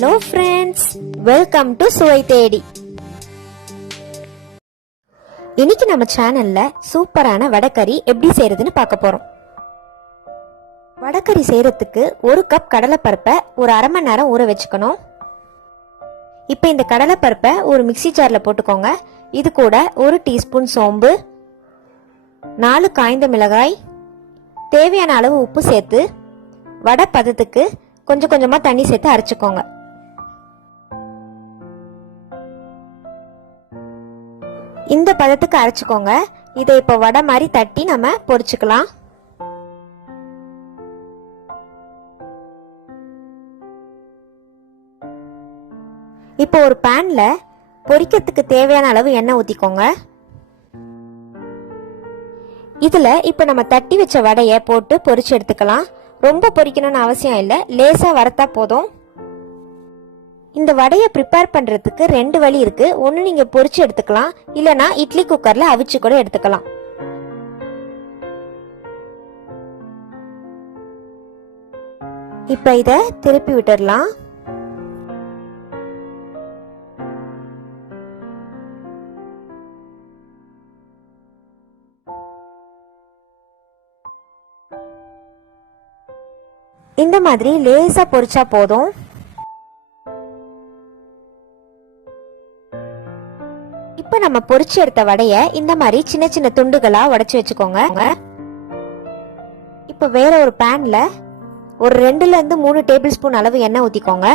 Hello friends, welcome to சுவை தேடி. இன்னைக்கு நம்ம சேனல்ல சூப்பரான வடகறி எப்படி செய்யறதுன்னு பார்க்க போறோம். வடகறி செய்யறதுக்கு 1 கப் கடலைப்பருப்பை ஒரு அரை மணி நேரம் ஊற வச்சுக்கணும். இப்போ இந்த கடலைப்பருப்பை ஒரு மிக்ஸி ஜார்ல போட்டுக்கோங்க. இது கூட 1 டீஸ்பூன் சோம்பு, 4 காய்ந்த மிளகாய், தேவையான அளவு உப்பு சேர்த்து வடை பதத்துக்கு கொஞ்சம் கொஞ்சமா தண்ணி சேர்த்து அரைச்சுக்கோங்க. இந்த பதத்துக்கு அரைச்சுக்கோங்க. இதை இப்போ வடை மாதிரி தட்டி நம்ம பொரிச்சுக்கலாம். இப்போ ஒரு பேன்ல பொரிக்கிறதுக்கு தேவையான அளவு எண்ணெய் ஊத்திக்கோங்க. இதுல இப்ப நம்ம தட்டி வச்ச வடைய போட்டு பொரிச்சு எடுத்துக்கலாம். ரொம்ப பொரிக்கணும்னு அவசியம் இல்லை, லேசா வறுத்தா போதும். இந்த வடையை ப்ரிப்பேர் பண்றதுக்கு 2 வழி இருக்கு. ஒன்னு நீங்க பொரிச்சு எடுத்துக்கலாம், இல்லனா இட்லி குக்கர்ல அவிச்சு கூட எடுத்துக்கலாம். இப்ப இத திருப்பி விட்டுடலாம். இந்த மாதிரி லேசா பொரிச்சா போதும். இப்ப நம்ம பொரிச்சு எடுத்த வடைய இந்த மாதிரி சின்ன சின்ன துண்டுகளா உடைச்சு வச்சுக்கோங்க. இப்ப வேற ஒரு பேன்ல ஒரு 2ல இருந்து 3 டேபிள் ஸ்பூன் அளவு எண்ணெய் ஊத்திக்கோங்க.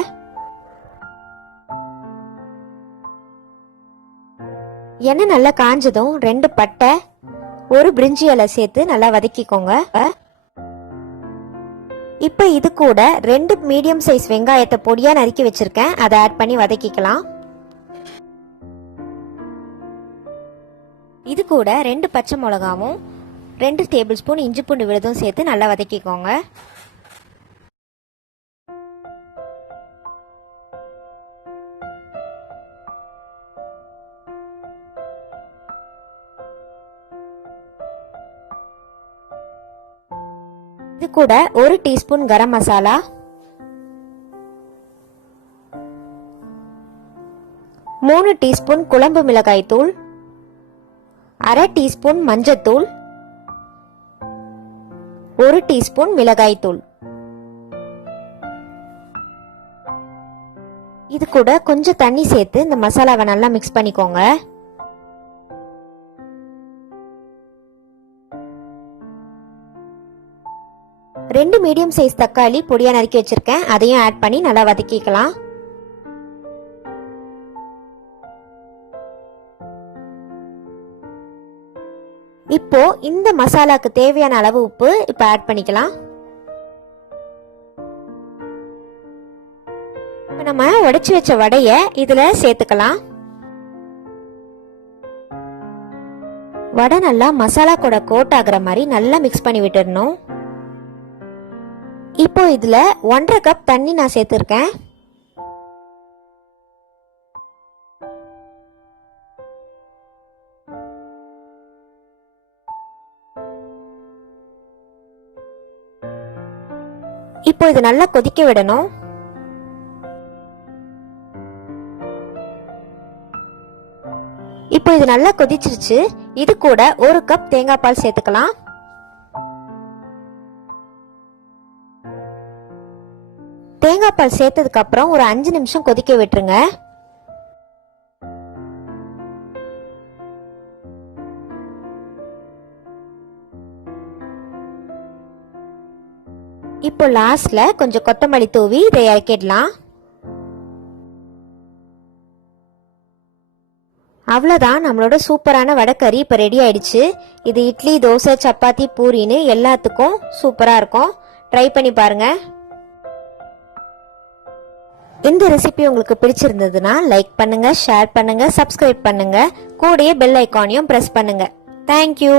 எண்ணெய் நல்லா காஞ்சதும் 2 பட்டை, 1 பிரிஞ்சி இலை சேர்த்து நல்லா வதக்கிக்கோங்க. இப்ப இது கூட 2 மீடியம் சைஸ் வெங்காயத்தை பொடியா நறுக்கி வச்சிருக்கேன், அதை ஆட் பண்ணி வதக்கிக்கலாம். இது கூட 2 பச்சை மிளகாவும் 2 டேபிள் ஸ்பூன் இஞ்சி பூண்டு விழுதும் சேர்த்து நல்லா வதக்கிக்கோங்க. இது கூட 1 டீஸ்பூன் கரம் மசாலா, 3 டீஸ்பூன் குழம்பு மிளகாய் தூள், அரை டீஸ்பூன் மஞ்சத்தூள், 1 டீஸ்பூன் மிளகாய் தூள். இது கூட கொஞ்சம் தண்ணி சேர்த்து இந்த மசாலாவை நல்லா மிக்ஸ் பண்ணிக்கோங்க. ரெண்டு மீடியம் சைஸ் தக்காளி பொடியா நறுக்கி வச்சிருக்கேன், அதையும் ஆட் பண்ணி நல்லா வதக்கிக்கலாம். இப்போ இந்த மசாலாக்கு தேவையான அளவு உப்பு இப்ப ஆட் பண்ணிக்கலாம். நம்ம உடைச்சு வச்ச வடைய இதுல சேர்த்துக்கலாம். வடை நல்லா மசாலா கூட கோட் ஆகுற மாதிரி நல்லா மிக்ஸ் பண்ணி விட்டுடணும். இப்போ இதுல 1.5 கப் தண்ணி நான் சேர்த்திருக்கேன். இப்போ இது நல்லா கொதிக்க விடணும். இப்போ இது நல்லா கொதிச்சிருச்சு. இது கூட 1 கப் தேங்காய் பால் சேர்த்துக்கலாம். தேங்காய் பால் சேர்த்ததுக்கு அப்புறம் ஒரு 5 நிமிஷம் கொதிக்க விட்டுருங்க. இப்போ லாஸ்ட்ல கொஞ்சம் கொத்தமல்லி தூவி இதை இறக்கிடலாம். அவ்வளவுதான், நம்மளோட சூப்பரான வடகறி இப்ப ரெடி ஆயிடுச்சு. இது இட்லி, தோசை, சப்பாத்தி, பூரின்னு எல்லாத்துக்கும் சூப்பரா இருக்கும். ட்ரை பண்ணி பாருங்க. இந்த ரெசிபி உங்களுக்கு பிடிச்சிருந்ததுன்னா லைக் பண்ணுங்க, ஷேர் பண்ணுங்க, சப்ஸ்கிரைப் பண்ணுங்க, கூடயே பெல் ஐகானையும் பிரஸ் பண்ணுங்க. தேங்க்யூ.